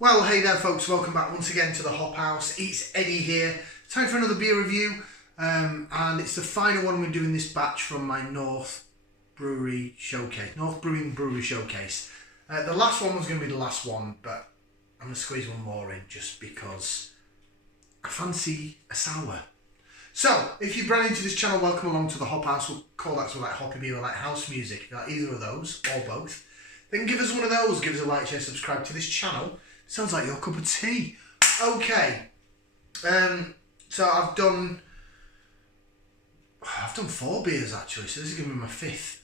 Well, hey there folks, welcome back once again to the Hop House. It's Eddie here. Time for another beer review, and it's the final one we're doing this batch from my North Brewing Brewery Showcase. The last one was going to be the last one, but I'm going to squeeze one more in just because I fancy a sour. So, if you're brand new to this channel, welcome along to the Hop House. We'll call that sort of like hoppy beer or like house music. If you like either of those, or both, then give us one of those. Give us a like, share, subscribe to this channel. Sounds like your cup of tea. Okay. So I've done 4 beers actually, so this is going to be my 5th.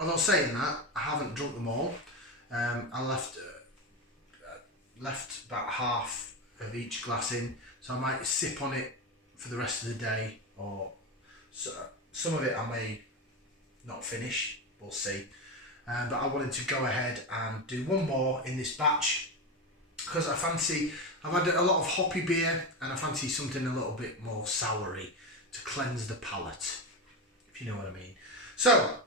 Although saying that, I haven't drunk them all. I left about half of each glass in, so I might sip on it for the rest of the day, or so, some of it I may not finish, we'll see. But I wanted to go ahead and do one more in this batch, because I've had a lot of hoppy beer and I fancy something a little bit more soury to cleanse the palate, if you know what I mean. So,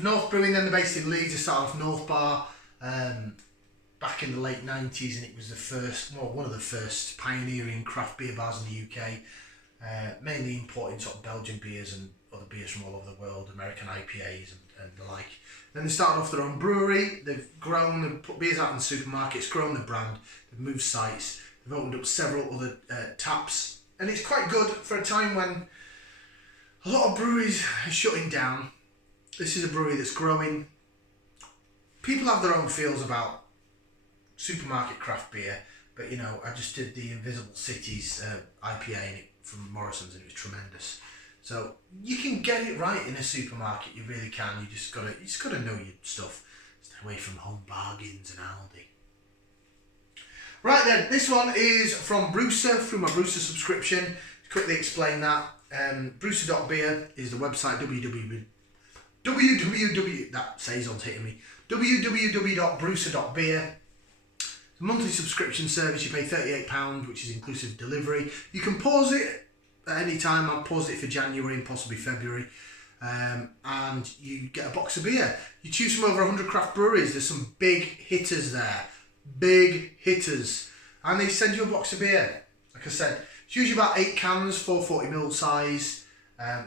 North Brewing, then they're based in Leeds. They started off North Bar back in the late 90s, and it was one of the first pioneering craft beer bars in the UK, mainly importing sort of Belgian beers and other beers from all over the world, American IPAs and the like. Then they started off their own brewery. They've grown and put beers out in supermarkets, grown the brand, they've moved sites, they've opened up several other taps, and it's quite good for a time when a lot of breweries are shutting down. This is a brewery that's growing. People have their own feels about supermarket craft beer, but you know, I just did the Invisible Cities IPA from Morrison's, and it was tremendous. So you can get it right in a supermarket, you really can. You just gotta know your stuff. Stay away from Home Bargains and Aldi. Right then, this one is from Brewser through my Brewser subscription. To quickly explain that, Brewser.beer is the website. That saison's hitting me. www.brewser.beer. It's a monthly subscription service. You pay £38, which is inclusive of delivery. You can pause it at any time. I paused it for January and possibly February, and you get a box of beer. You choose from over 100 craft breweries. There's some big hitters there, and they send you a box of beer. Like I said, it's usually about 8 cans, 440ml size.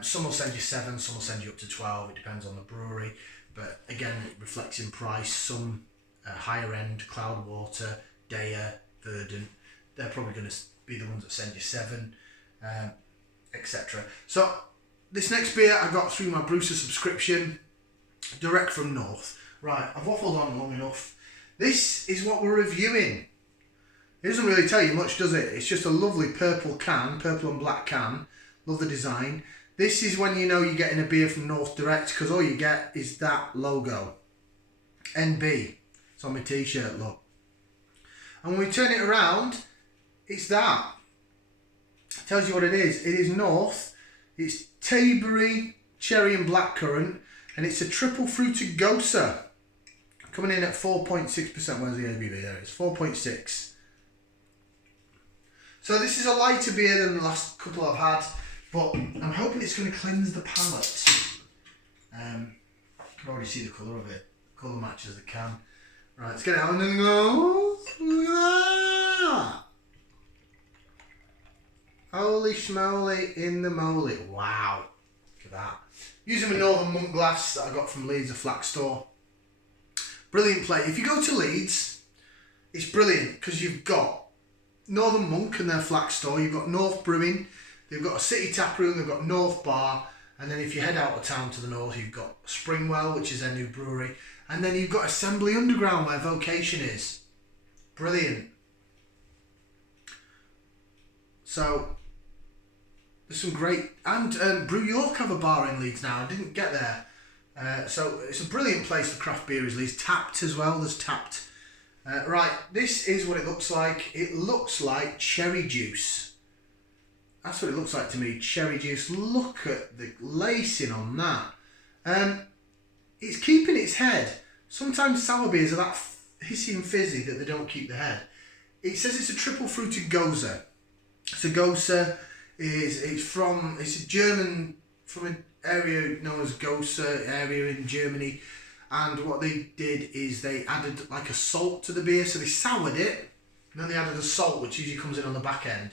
Some will send you 7, some will send you up to 12. It depends on the brewery, but again, it reflects in price. Some higher end, Cloudwater, Daya, Verdant, they're probably going to be the ones that send you 7. Etc. So this next beer I got through my Brewser subscription, direct from North. Right, I've waffled on long enough. This is what we're reviewing. It doesn't really tell you much, does it? It's just a lovely purple and black can. Love the design. This is when you know you're getting a beer from North direct, because all you get is that logo. NB. It's on my t-shirt, look. And when we turn it around, it's that. It tells you what it is. It is North. It's Tayberry, cherry and blackcurrant, and it's a triple fruited Gose. Coming in at 4.6%. Where's the ABV? There it is. 4.6. So this is a lighter beer than the last couple I've had, but I'm hoping it's going to cleanse the palate. You can already see the colour of it. The colour matches the can. Right, let's get it out and then go. Look at that! Holy schmoly in the moly. Wow. Look at that. Using my Northern Monk glass that I got from Leeds, a flax store. Brilliant plate. If you go to Leeds, it's brilliant because you've got Northern Monk and their flax store. You've got North Brewing. They've got a city tap room. They've got North Bar. And then if you head out of town to the north, you've got Springwell, which is their new brewery. And then you've got Assembly Underground, where Vocation is. Brilliant. So there's some great, and Brew York have a bar in Leeds now. I didn't get there, so it's a brilliant place for craft beer. Is Leeds. Tapped as well. There's Tapped. Right, this is what it looks like. It looks like cherry juice. That's what it looks like to me. Cherry juice. Look at the lacing on that. It's keeping its head. Sometimes sour beers are that hissy and fizzy that they don't keep the head. It says it's a triple fruited Gose. So Gose it's a German, from an area known as Gose area in Germany, and what they did is they added like a salt to the beer, so they soured it, And then they added the salt, which usually comes in on the back end.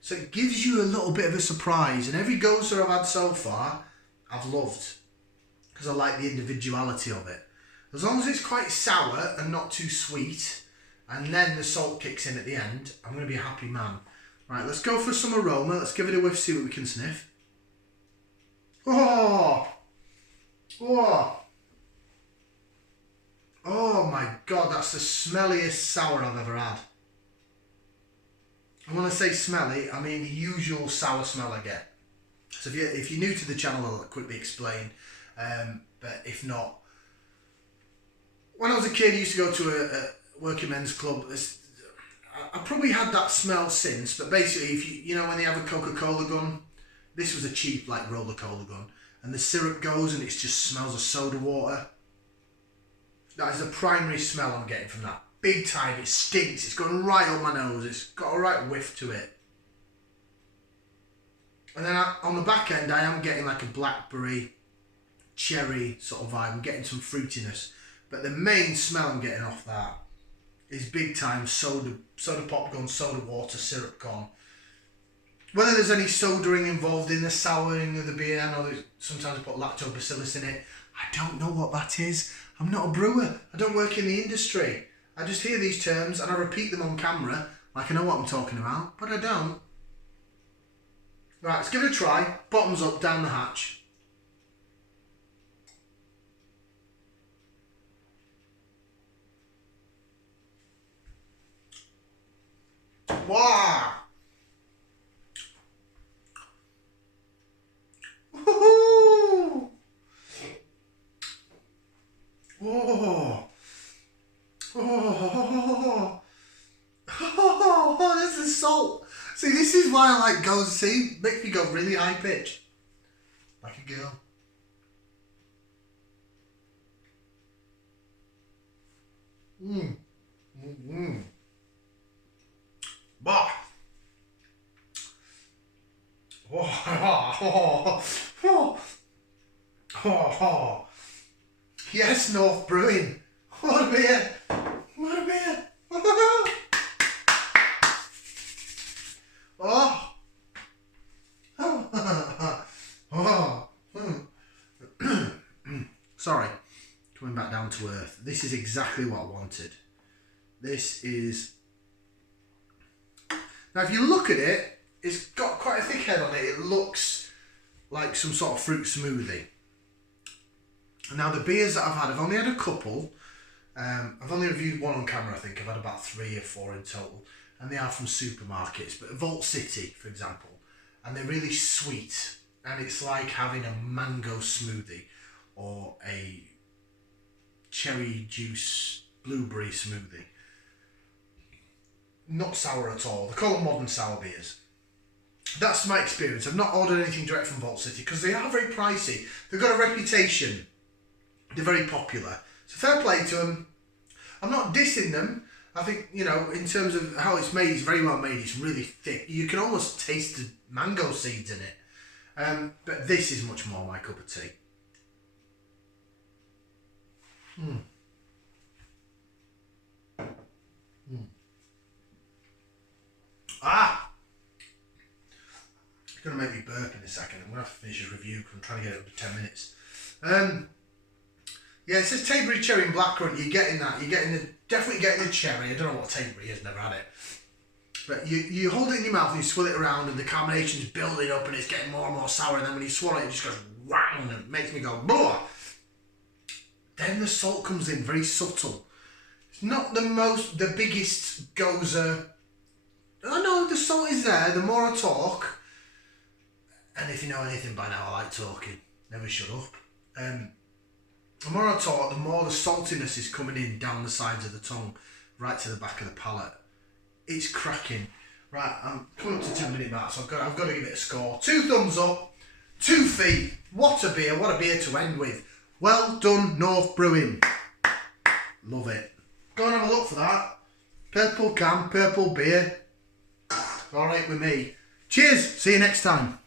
So it gives you a little bit of a surprise. And every Gose I've had so far, I've loved. Because I like the individuality of it. As long as it's quite sour and not too sweet, and then the salt kicks in at the end, I'm going to be a happy man. Right, let's go for some aroma. Let's give it a whiff, see what we can sniff. Oh! Oh! Oh my God, that's the smelliest sour I've ever had. And when I say smelly, I mean the usual sour smell I get. So if you're new to the channel, I'll quickly explain. But if not, when I was a kid, I used to go to a working men's club. I probably had that smell since, but basically, if you know when they have a Coca-Cola gun, this was a cheap like roller cola gun, and the syrup goes and it just smells of soda water. That is the primary smell I'm getting from that. Big time, it stinks, it's going right up my nose, it's got a right whiff to it. And then on the back end, I am getting like a blackberry, cherry sort of vibe. I'm getting some fruitiness. But the main smell I'm getting off that is big time soda pop gone, soda water, syrup gone. Whether there's any sodaing involved in the souring of the beer, I know that sometimes I put lactobacillus in it. I don't know what that is. I'm not a brewer. I don't work in the industry. I just hear these terms and I repeat them on camera like I know what I'm talking about, but I don't. Right, let's give it a try. Bottoms up, down the hatch. Wow! Woohoo! Oh! Oh! Oh! There's the salt. See, this is why I like Gose. See, makes me go really high pitch, like a girl. Bah. Oh. Yes, North Brewing. What a beer. What a beer. Sorry, coming back down to earth. This is exactly what I wanted. This is... Now if you look at it, it's got quite a thick head on it. It looks like some sort of fruit smoothie. Now the beers that I've had, I've only had a couple. I've only reviewed one on camera, I think. I've had about 3 or 4 in total. And they are from supermarkets. But Vault City, for example. And they're really sweet. And it's like having a mango smoothie. Or a cherry juice blueberry smoothie. Not sour at all. They call them modern sour beers. That's my experience. I've not ordered anything direct from Vault City because they are very pricey. They've got a reputation. They're very popular. So fair play to them. I'm not dissing them. I think, you know, in terms of how it's made, it's very well made. It's really thick. You can almost taste the mango seeds in it. But this is much more my cup of tea. It's going to make me burp in a second. I'm going to have to finish this review because I'm trying to get it up to 10 minutes. Yeah, it says Tayberry, cherry and blackcurrant. You're getting that. You're getting definitely getting the cherry. I don't know what Tayberry is, never had it. But you hold it in your mouth and you swirl it around and the carbonation's building up and it's getting more and more sour, and then when you swallow it, it just goes whang and it makes me go blah. Then the salt comes in, very subtle. It's not the biggest Gose. I know the salt is there, the more I talk, and if you know anything by now, I like talking, never shut up. The more I talk, the more the saltiness is coming in down the sides of the tongue, right to the back of the palate. It's cracking. Right, I'm coming up to 10-minute mark, so I've got to give it a score. 2 thumbs up, 2 feet. What a beer to end with. Well done, North Brewing. Love it. Go and have a look for that. Purple can, purple beer. Alright with me. Cheers, see you next time.